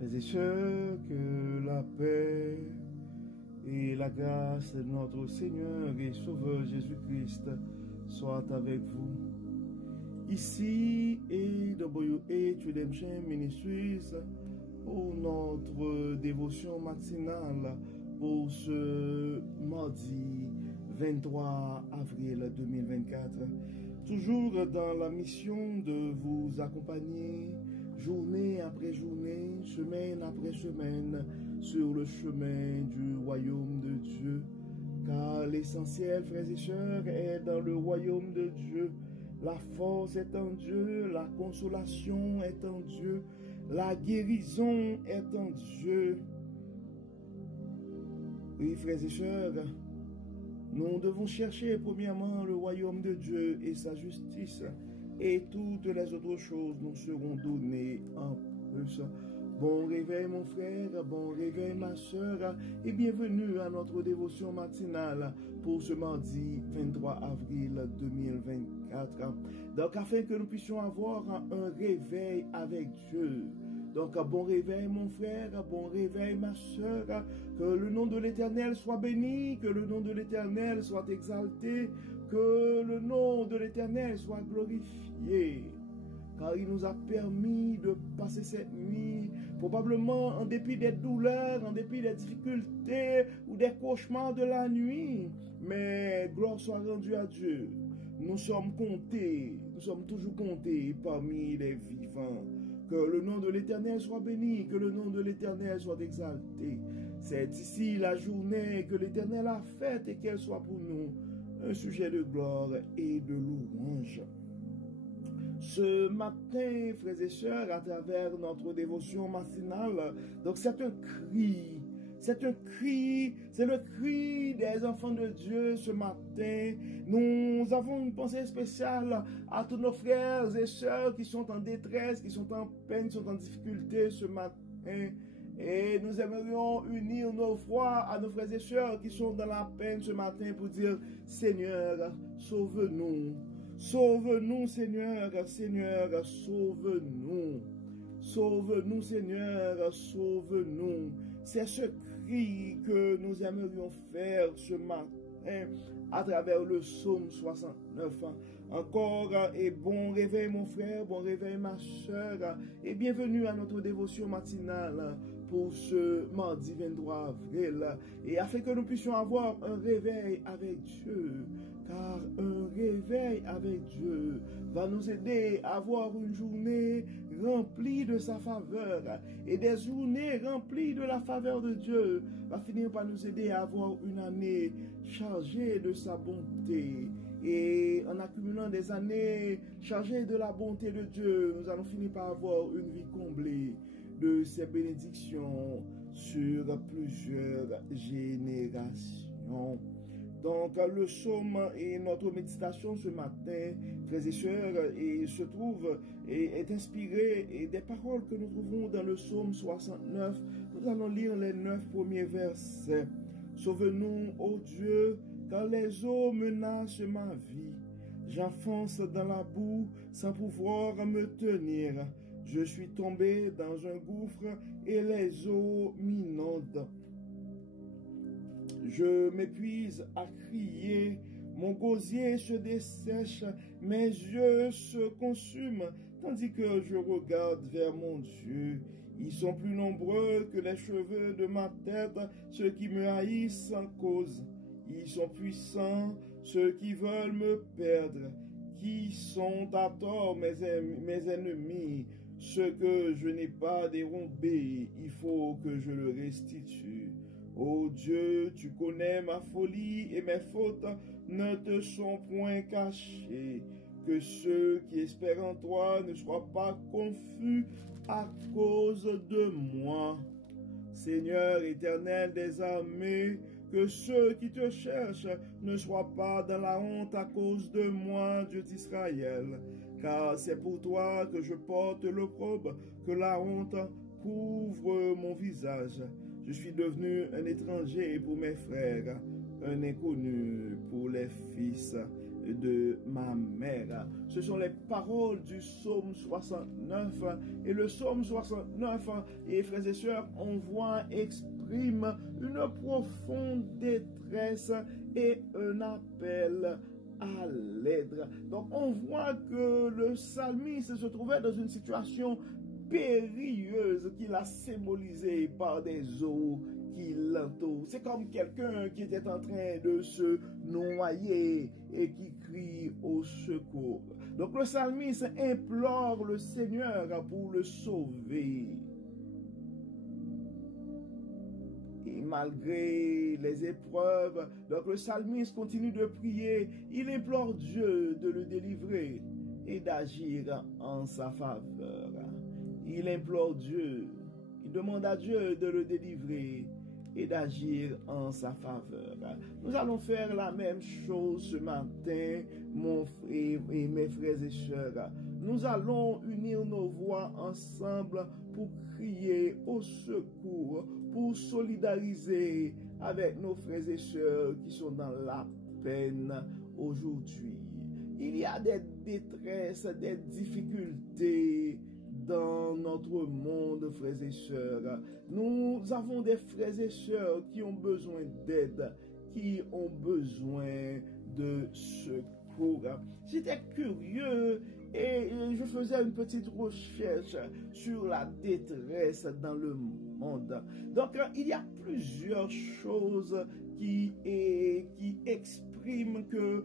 Frères et sœurs, que la paix et la grâce de notre Seigneur et Sauveur Jésus-Christ soient avec vous. Ici et de Boyo et Redemption Ministries pour notre dévotion matinale pour ce mardi 23 avril 2024. Toujours dans la mission de vous accompagner journée après journée, semaine après semaine, sur le chemin du royaume de Dieu. Car l'essentiel, frères et sœurs, est dans le royaume de Dieu. La force est en Dieu, la consolation est en Dieu, la guérison est en Dieu. Oui, frères et sœurs, nous devons chercher premièrement le royaume de Dieu et sa justice, et toutes les autres choses nous seront données en plus. Bon réveil mon frère, bon réveil ma soeur, et bienvenue à notre dévotion matinale pour ce mardi 23 avril 2024. Donc afin que nous puissions avoir un réveil avec Dieu. Donc bon réveil mon frère, bon réveil ma soeur, que le nom de l'Éternel soit béni, que le nom de l'Éternel soit exalté, que le nom de l'Éternel soit glorifié. Car il nous a permis de passer cette nuit, probablement en dépit des douleurs, en dépit des difficultés ou des cauchemars de la nuit. Mais gloire soit rendue à Dieu. Nous sommes comptés, nous sommes toujours comptés parmi les vivants. Que le nom de l'Éternel soit béni, que le nom de l'Éternel soit exalté. C'est ici la journée que l'Éternel a faite et qu'elle soit pour nous un sujet de gloire et de louange. Ce matin, frères et sœurs, à travers notre dévotion matinale, donc c'est un cri, c'est le cri des enfants de Dieu ce matin. Nous avons une pensée spéciale à tous nos frères et sœurs qui sont en détresse, qui sont en peine, qui sont en difficulté ce matin. Et nous aimerions unir nos voix à nos frères et sœurs qui sont dans la peine ce matin pour dire, Seigneur, sauve-nous. Sauve-nous, Seigneur, Seigneur, sauve-nous. Sauve-nous, Seigneur, sauve-nous. C'est ce cri que nous aimerions faire ce matin à travers le psaume 69. Encore et bon réveil mon frère, bon réveil ma soeur et bienvenue à notre dévotion matinale pour ce mardi 23 avril. Et afin que nous puissions avoir un réveil avec Dieu, car un réveil avec Dieu va nous aider à avoir une journée remplie de sa faveur. Et des journées remplies de la faveur de Dieu va finir par nous aider à avoir une année chargée de sa bonté. Et en accumulant des années chargées de la bonté de Dieu, nous allons finir par avoir une vie comblée de ses bénédictions sur plusieurs générations. Donc, le psaume et notre méditation ce matin, frères et sœurs, et se trouve et est inspiré des paroles que nous trouvons dans le psaume 69. Nous allons lire les 9 premiers versets. Sauve-nous, ô Dieu, car les eaux menacent ma vie. J'enfonce dans la boue sans pouvoir me tenir. Je suis tombé dans un gouffre et les eaux m'inondent. Je m'épuise à crier, mon gosier se dessèche, mes yeux se consument, tandis que je regarde vers mon Dieu. Ils sont plus nombreux que les cheveux de ma tête, ceux qui me haïssent sans cause. Ils sont puissants, ceux qui veulent me perdre, qui sont à tort mes ennemis. Ce que je n'ai pas dérobé, il faut que je le restitue. Ô Dieu, tu connais ma folie et mes fautes ne te sont point cachées. Que ceux qui espèrent en toi ne soient pas confus à cause de moi. Seigneur éternel des armées, que ceux qui te cherchent ne soient pas dans la honte à cause de moi, Dieu d'Israël. Car c'est pour toi que je porte l'opprobre, que la honte couvre mon visage. Je suis devenu un étranger pour mes frères, un inconnu pour les fils de ma mère. Ce sont les paroles du psaume 69. Et le psaume 69, et frères et sœurs, on voit exprime une profonde détresse et un appel à l'aide. Donc on voit que le psalmiste se trouvait dans une situation périlleuse qu'il a symbolisée par des eaux qui l'entourent. C'est comme quelqu'un qui était en train de se noyer et qui crie au secours. Donc le psalmiste implore le Seigneur pour le sauver. Et malgré les épreuves, donc le psalmiste continue de prier. Il implore Dieu de le délivrer et d'agir en sa faveur. Il implore Dieu, il demande à Dieu de le délivrer et d'agir en sa faveur. Nous allons faire la même chose ce matin, mon frère et mes frères et sœurs. Nous allons unir nos voix ensemble pour crier au secours, pour solidariser avec nos frères et sœurs qui sont dans la peine aujourd'hui. Il y a des détresses, des difficultés dans notre monde, frères et sœurs. Nous avons des frères et sœurs qui ont besoin d'aide, qui ont besoin de secours. J'étais curieux et je faisais une petite recherche sur la détresse dans le monde. Donc, il y a plusieurs choses qui expriment que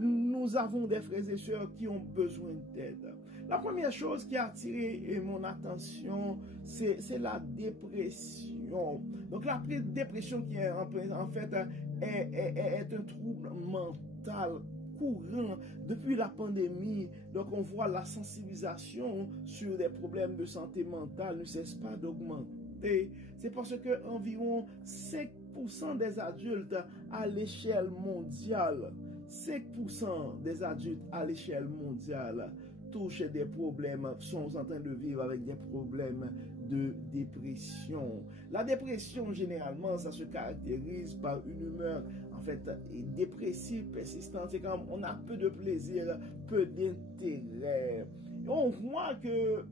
nous avons des frères et sœurs qui ont besoin d'aide. La première chose qui a attiré mon attention, c'est la dépression. Donc, la dépression qui est en fait est un trouble mental courant depuis la pandémie. Donc on voit la sensibilisation sur des problèmes de santé mentale ne cesse pas d'augmenter. C'est parce que environ 5% des adultes à l'échelle mondiale, 5% des adultes à l'échelle mondiale touchent des problèmes, sont en train de vivre avec des problèmes de dépression. La dépression, généralement, ça se caractérise par une humeur, en fait, dépressive, persistante. C'est comme on a peu de plaisir, peu d'intérêt. On voit que,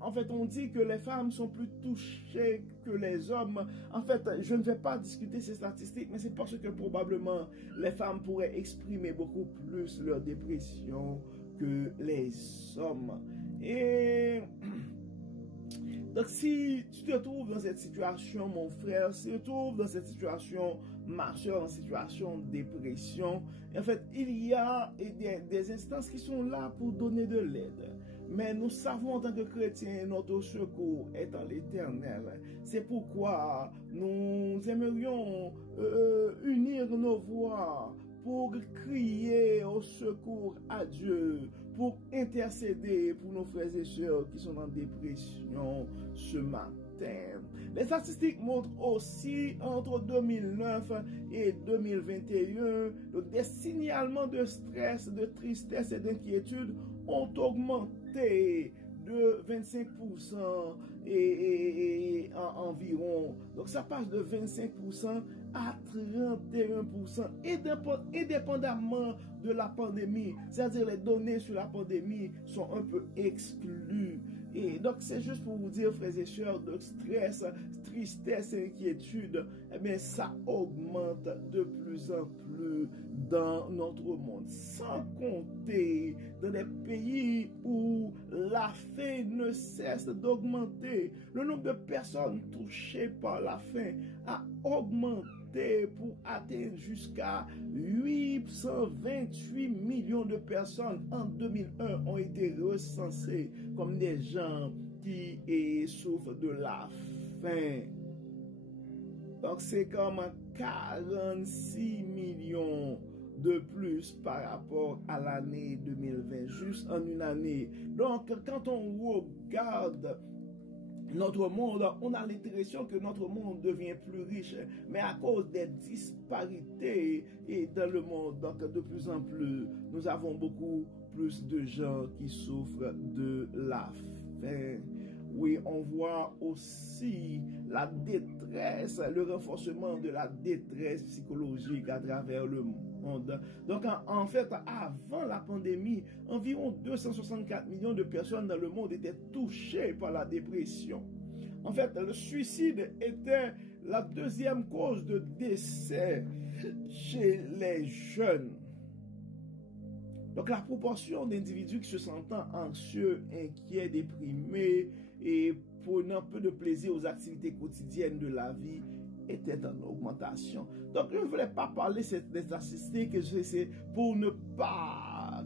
en fait, on dit que les femmes sont plus touchées que les hommes. En fait, je ne vais pas discuter ces statistiques, mais c'est parce que probablement les femmes pourraient exprimer beaucoup plus leur dépression que les hommes. Et donc, si tu te trouves dans cette situation, mon frère, si tu te trouves dans cette situation, ma soeur, en situation de dépression, en fait, il y a des instances qui sont là pour donner de l'aide. Mais nous savons en tant que chrétiens, notre secours est en l'Éternel. C'est pourquoi nous aimerions unir nos voix pour crier au secours à Dieu, pour intercéder pour nos frères et sœurs qui sont en dépression ce matin. Les statistiques montrent aussi entre 2009 et 2021, des signalements de stress, de tristesse et d'inquiétude ont augmenté de 25% et environ. Donc ça passe de 25% à 31%, indépendamment de la pandémie. C'est-à-dire les données sur la pandémie sont un peu exclues. Et donc c'est juste pour vous dire, frères et sœurs, de stress, tristesse et inquiétude, eh bien ça augmente de plus en plus dans notre monde. Sans compter dans des pays où la faim ne cesse d'augmenter. Le nombre de personnes touchées par la faim a augmenté pour atteindre jusqu'à 828 millions de personnes en 2001 ont été recensées comme des gens qui souffrent de la faim. Donc c'est comme 46 millions de plus par rapport à l'année 2020, juste en une année. Donc quand on regarde notre monde, on a l'impression que notre monde devient plus riche, mais à cause des disparités et dans le monde, donc de plus en plus, nous avons beaucoup plus de gens qui souffrent de la faim. Oui, on voit aussi la détresse, le renforcement de la détresse psychologique à travers le monde. Donc, en fait, avant la pandémie, environ 264 millions de personnes dans le monde étaient touchées par la dépression. En fait, le suicide était la deuxième cause de décès chez les jeunes. Donc, la proportion d'individus qui se sentent anxieux, inquiets, déprimés et prenant peu de plaisir aux activités quotidiennes de la vie était en augmentation. Donc, je ne voulais pas parler des statistiques, c'est pour ne pas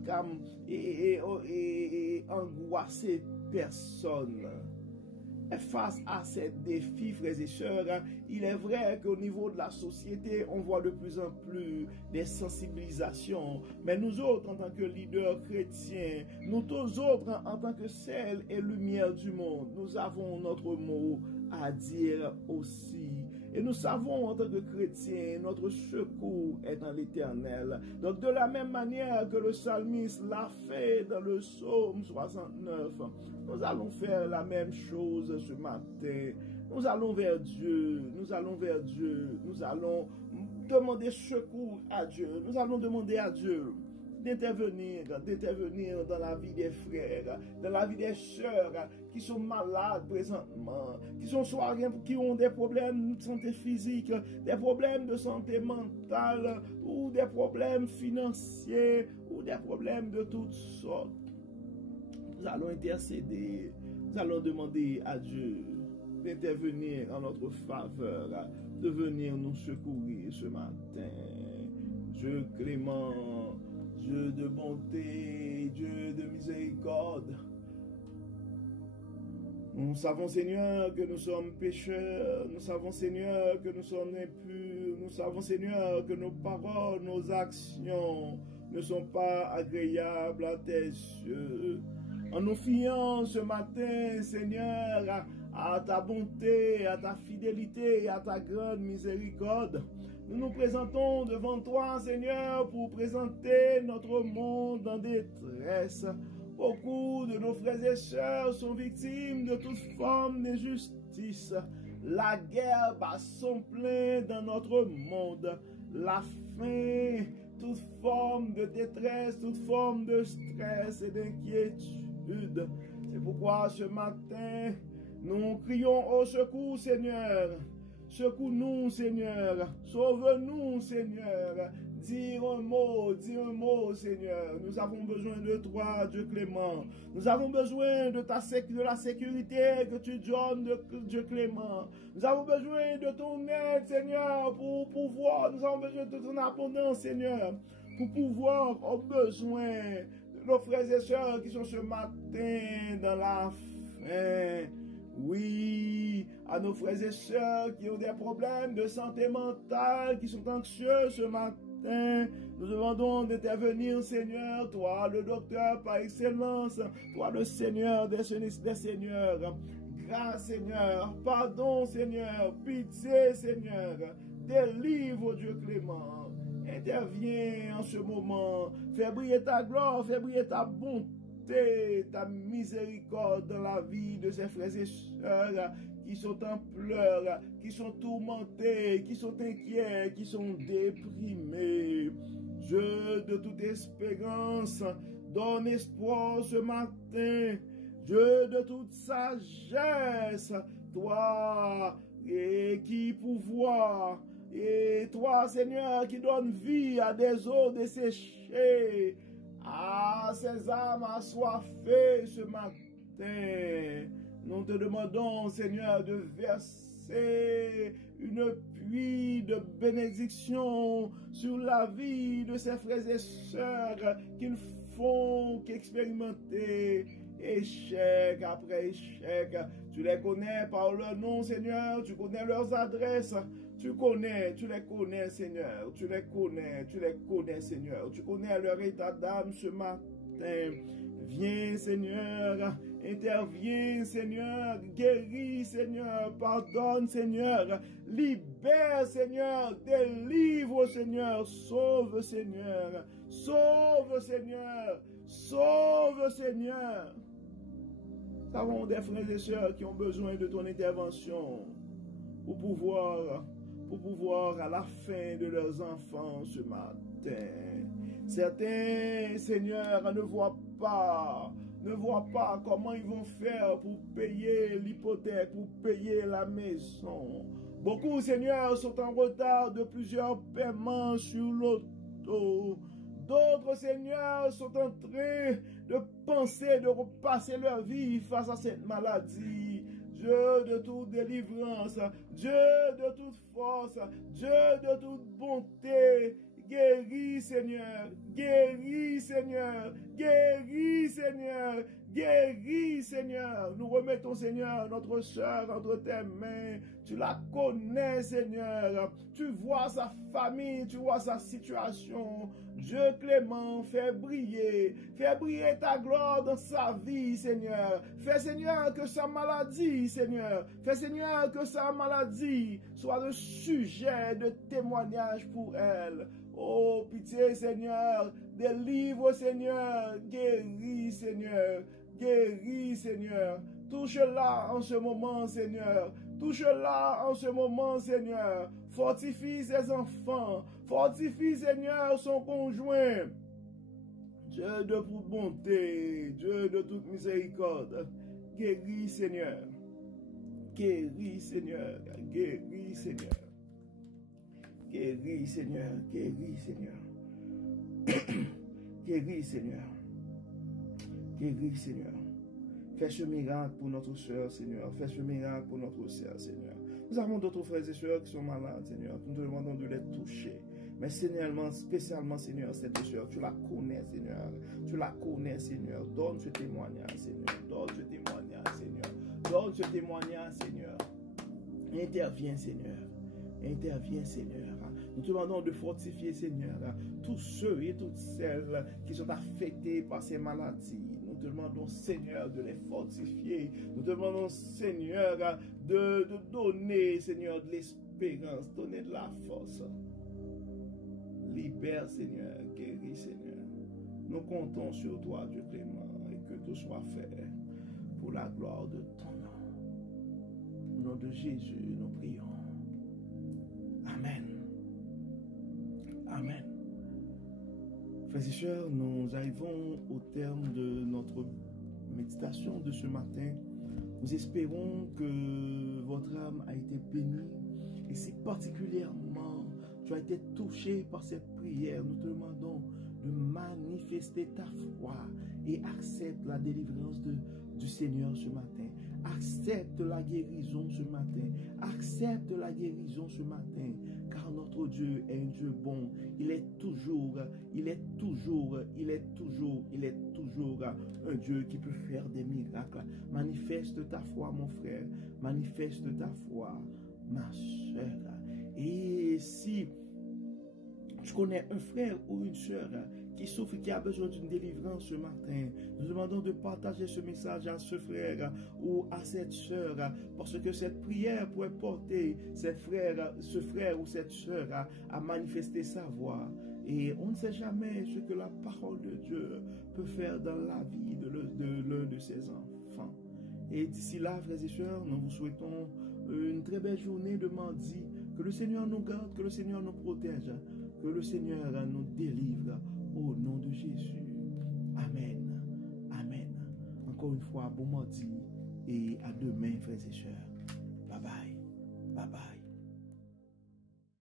angoisser personne. Face à ces défis, frères et sœurs, il est vrai qu'au niveau de la société, on voit de plus en plus des sensibilisations. Mais nous autres, en tant que leaders chrétiens, nous tous autres, en tant que sel et lumière du monde, nous avons notre mot à dire aussi. Et nous savons en tant que chrétiens, notre secours est dans l'Éternel. Donc de la même manière que le psalmiste l'a fait dans le psaume 69, nous allons faire la même chose ce matin. Nous allons vers Dieu, nous allons vers Dieu, nous allons demander secours à Dieu, nous allons demander à Dieu d'intervenir dans la vie des frères, dans la vie des sœurs qui sont malades présentement, qui ont des problèmes de santé physique, des problèmes de santé mentale, ou des problèmes financiers, ou des problèmes de toutes sortes. Nous allons intercéder, nous allons demander à Dieu d'intervenir en notre faveur, de venir nous secourir ce matin. Dieu clément, Dieu de bonté, Dieu de miséricorde. Nous savons, Seigneur, que nous sommes pécheurs. Nous savons, Seigneur, que nous sommes impurs. Nous savons, Seigneur, que nos paroles, nos actions ne sont pas agréables à tes yeux. En nous fiant ce matin, Seigneur, à ta bonté, à ta fidélité et à ta grande miséricorde, nous nous présentons devant toi, Seigneur, pour présenter notre monde en détresse. Beaucoup de nos frères et sœurs sont victimes de toute forme d'injustice. La guerre bat son plein dans notre monde. La faim, toute forme de détresse, toute forme de stress et d'inquiétude. C'est pourquoi ce matin, nous crions au secours, Seigneur. Secours-nous, Seigneur. Sauve-nous, Seigneur. Dis un mot, Seigneur. Nous avons besoin de toi, Dieu clément. Nous avons besoin de la sécurité que tu donnes, Dieu clément. Nous avons besoin de ton aide, Seigneur, pour pouvoir. Nous avons besoin de ton abondance, Seigneur, pour pouvoir, au besoin de nos frères et sœurs qui sont ce matin dans la faim. Oui, à nos frères et sœurs qui ont des problèmes de santé mentale, qui sont anxieux ce matin, nous demandons d'intervenir, Seigneur, toi le docteur par excellence, toi le Seigneur des Seigneurs. Grâce, Seigneur, pardon, Seigneur, pitié, Seigneur, délivre, Dieu clément. Interviens en ce moment, fais briller ta gloire, fais briller ta bonté, ta miséricorde dans la vie de ces frères et sœurs qui sont en pleurs, qui sont tourmentés, qui sont inquiets, qui sont déprimés. Dieu de toute espérance, donne espoir ce matin. Dieu de toute sagesse, toi qui pouvoir, et toi, Seigneur, qui donne vie à des eaux desséchées, à ces âmes assoiffées ce matin. Nous te demandons, Seigneur, de verser une pluie de bénédiction sur la vie de ces frères et sœurs qui ne font qu'expérimenter échec après échec. Tu les connais par leur nom, Seigneur. Tu connais leurs adresses. Tu les connais, Seigneur. Tu les connais, Seigneur. Tu connais leur état d'âme ce matin. Viens, Seigneur. Interviens, Seigneur. Guéris, Seigneur. Pardonne, Seigneur. Libère, Seigneur. Délivre, Seigneur. Sauve, Seigneur. Sauve, Seigneur. Sauve, Seigneur. Nous avons des frères et sœurs qui ont besoin de ton intervention pour pouvoir à la fin de leurs enfants ce matin. Certains, Seigneur, ne voient pas comment ils vont faire pour payer l'hypothèque, pour payer la maison. Beaucoup, Seigneur, sont en retard de plusieurs paiements sur l'auto. D'autres, Seigneur, sont en train de penser de repasser leur vie face à cette maladie. Dieu de toute délivrance, Dieu de toute force, Dieu de toute bonté, guéris, Seigneur, guéris, Seigneur, guéris, Seigneur, guéris, Seigneur. Nous remettons, Seigneur, notre sœur entre tes mains. Tu la connais, Seigneur. Tu vois sa famille, tu vois sa situation. Dieu clément, fais briller ta gloire dans sa vie, Seigneur. Fais, Seigneur, que sa maladie, Seigneur, fais, Seigneur, que sa maladie soit le sujet de témoignage pour elle. Oh, pitié, Seigneur, délivre, Seigneur, guéris, Seigneur, guéris, Seigneur. Touche-la en ce moment, Seigneur. Touche-la en ce moment, Seigneur. Fortifie ses enfants. Fortifie, Seigneur, son conjoint. Dieu de toute bonté, Dieu de toute miséricorde. Guéris, Seigneur. Guéris, Seigneur. Guéris, Seigneur. Guéris, Seigneur. Guéris, Seigneur. Guéris, Seigneur. Guéris, Seigneur. Fais ce miracle pour notre soeur, Seigneur. Fais ce miracle pour notre soeur, Seigneur. Nous avons d'autres frères et sœurs qui sont malades, Seigneur. Nous te demandons de les toucher. Mais Seigneur, spécialement, Seigneur, cette soeur, tu la connais, Seigneur. Tu la connais, Seigneur. Donne ce témoignage, Seigneur. Donne ce témoignage, Seigneur. Donne ce témoignage, Seigneur. Interviens, Seigneur. Interviens, Seigneur. Nous te demandons de fortifier, Seigneur, tous ceux et toutes celles qui sont affectés par ces maladies. Nous te demandons, Seigneur, de les fortifier. Nous te demandons, Seigneur, de donner, Seigneur, de l'espérance, donner de la force. Libère, Seigneur, guéris, Seigneur. Nous comptons sur toi, Dieu clément, et que tout soit fait pour la gloire de ton nom. Au nom de Jésus, nous prions. Amen. Amen. Frères et sœurs, nous arrivons au terme de notre méditation de ce matin. Nous espérons que votre âme a été bénie et si particulièrement tu as été touché par cette prière, nous te demandons de manifester ta foi et accepte la délivrance du Seigneur ce matin. Accepte la guérison ce matin. Accepte la guérison ce matin. Car notre Dieu est un Dieu bon. Il est toujours un Dieu qui peut faire des miracles. Manifeste ta foi, mon frère. Manifeste ta foi, ma soeur. Et si tu connais un frère ou une soeur qui souffre, qui a besoin d'une délivrance ce matin, nous demandons de partager ce message à ce frère ou à cette soeur, parce que cette prière pourrait porter ce frère ou cette soeur à manifester sa voix. Et on ne sait jamais ce que la parole de Dieu peut faire dans la vie de l'un de ses enfants. Et d'ici là, frères et sœurs, nous vous souhaitons une très belle journée de mardi. Que le Seigneur nous garde, que le Seigneur nous protège, que le Seigneur nous délivre au nom de Jésus. Amen. Amen. Encore une fois, bon mardi et à demain, frères et sœurs.